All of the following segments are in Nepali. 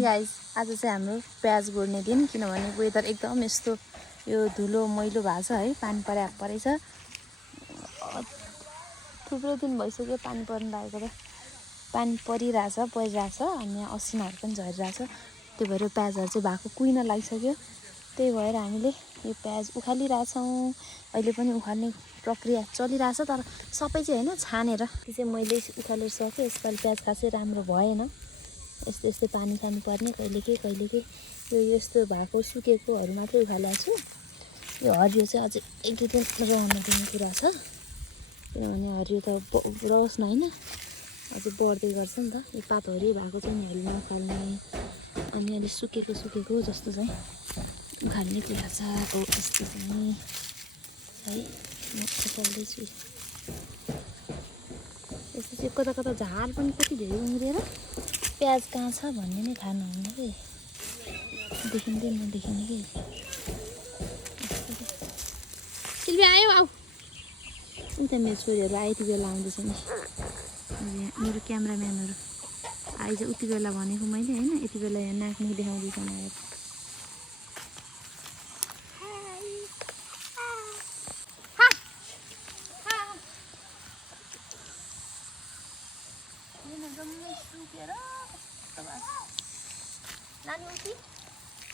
गाइस आज चाहिँ हाम्रो प्याज गोड्ने दिन किनभने वेदर एकदम यस्तो यो धुलो मैलो भएको छ है पानी परेछ थुप्रो दिन भइसक्यो पानी पर्न लागेको त पानी परिरहेछ अनि असिनाहरू पनि झरिरहेछ त्यही भएर प्याजहरू चाहिँ भएको कुहिन लागिसक्यो त्यही भएर हामीले यो प्याज उखालिरहेछौँ अहिले पनि उखाल्ने प्रक्रिया चलिरहेछ तर सबै चाहिँ हैन छानेर त्यो चाहिँ मैले उखालेर सके यसपालि प्याज खासै राम्रो भएन यस्तो यस्तो पानी खानु पर्ने कहिले के यो यस्तो भएको सुकेकोहरू मात्रै उखालेको छु यो हरियो चाहिँ अझै एक दुई दिन रहन दिने कुरा छ किनभने हरियो त रहोस् न हैन अझै बढ्दै गर्छ नि त यो पात हरियो भएको चाहिँ हरियो उखाल्ने अनि अलि सुकेको जस्तो चाहिँ उखाल्ने कुरा छ अब यस्तो चाहिँ है म उखाल्दैछु यस्तो चाहिँ कता झार पनि कति धेरै उम्रिएर प्याज कहाँ छ भन्ने नै थाहा नहुने कि देखिँदैन देखिने कि सिल्भिया आयो आऊ अन्त मेरो छोरीहरू आयो यति बेला आउँदैछ नि मेरो क्यामेराम्यानहरू आइज उति बेला भनेको मैले होइन यति बेला यहाँ नाकमुख देखाउँदैछ आएर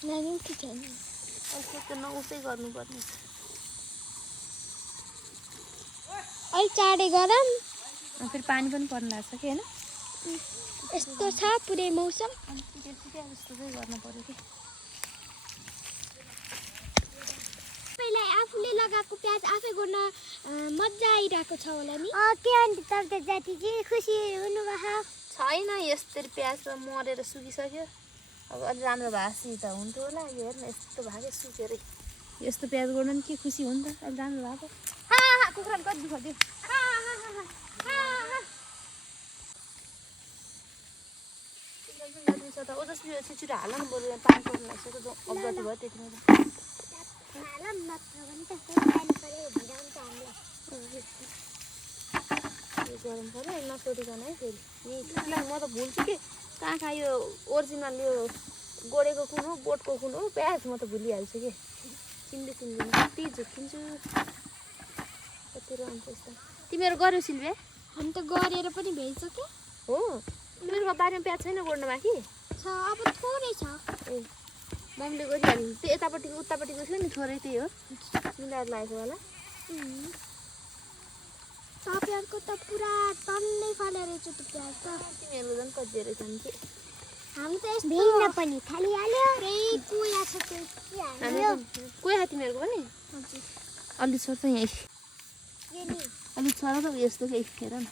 नानी उठी छैन यसो नउसै गर्नुपर्ने अलि चाँडै गरौँ फेरि पानी पनि पर्न लाग्छ कि होइन यस्तो छ पुरै मौसम जस्तो चाहिँ गर्नु पर्यो कि पहिला आफूले लगाएको प्याज आफै गर्न मजा आइरहेको छ होला नि के अन्त तपाईँ जाति चाहिँ खुसी हुनुभयो छैन यस्तरी प्याज मरेर सुकिसक्यो अब अलि राम्रो भासी त हुन्थ्यो होला यो हेर्न यस्तो भएको सुकेरै यस्तो प्याज गोड्नु पनि के खुसी हो नि त अलि राम्रो भएको कुखुराले कति दुःख दियो छिटो हाल न बरु पानी पर्नु लागिसक्यो अग्रति भयो त्यतिमा गरम पऱ्यो नसोधिकन है फेरि म त भुल्छु कि कहाँ यो ओरिजिनल यो गोडेको कुन हो बोटको कुन हो प्याज म त भुलिहाल्छु कि चिन्दिनँ कति झुक्किन्छु कति रहन्छ यस्तो तिमीहरू गऱ्यौ सिल्भिया हामी त गरेर पनि भइसक्यो हो तिमीहरूको बारीमा प्याज छैन गोड्न बाँकी छ अब थोरै छ ए मम्मीले गरिहाल्नु त्यो यतापट्टिको उतापट्टिको थियो नि थोरै त्यही हो मिलाएर लागेको होला तपाईँहरूको त पुरा टन्नै फालेर रहेछ त्यो प्याज त तिमीहरूको झन् कति धेरै छन् कि हामी त यस्तो भिन्न पनि खालिहाल्यो पुरै कुया छ त्यो कोही तिमीहरूको पनि अलि छोड त यहीँ अलि छोड त यस्तो कि हेर न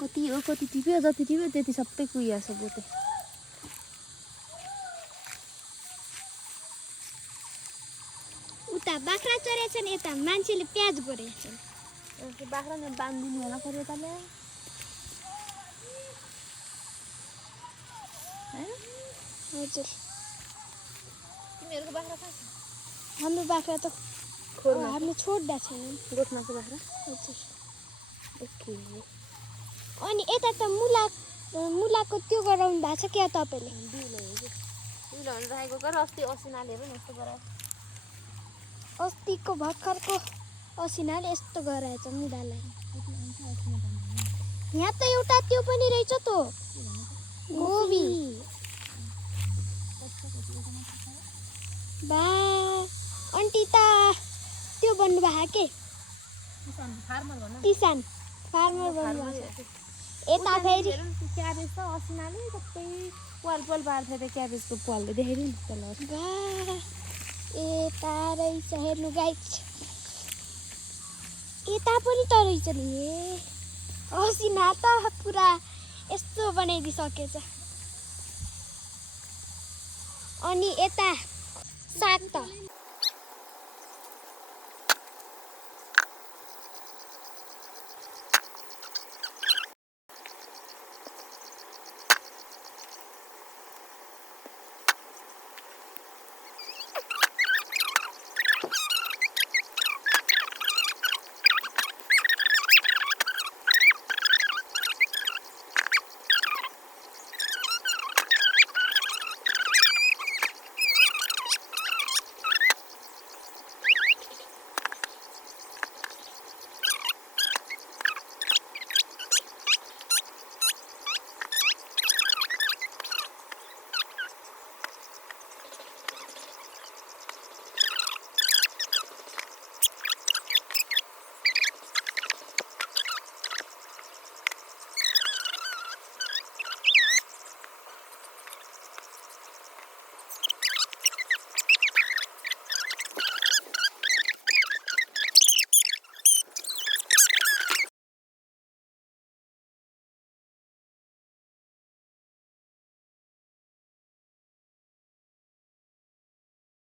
कति हो कति टिप्यो जति टिप्यो त्यति सबै कुहिया छ बोटे उता बाख्रा चरेछन् यता मान्छेले प्याज गोडेछन् बाख्रा नै बाँधिदिनु होला पऱ्यो तले हजुर तिमीहरूको बाख्रा कहाँ छ हाम्रो बाख्रा त हामीले छोड्दा छैन गोठमाको बाख्रा हजुर ओके अनि यता त मुलाको त्यो गराउनु भएको छ क्या तपाईँले बिउलो राखेको गर अस्ति असिनाले पनि यस्तो गरायो अस्तिको भर्खरको असिनाले यस्तो गराएछ मुलालाई यहाँ त एउटा त्यो पनि रहेछ त गोबी बा आन्टी त त्यो बन्नुभएको के किसान फार्मर बन्नुभएको यता फेरि क्याबेज त असिनाले सबै पाल पार्थ्यो त्यो क्याबेजको पालले देखाइदियो नि तल बा यता रहेछ हेर्नु गाइस यता पनि त रहेछ नि असिना त पुरा यस्तो बनाइदिइसकेछ अनि यता साग त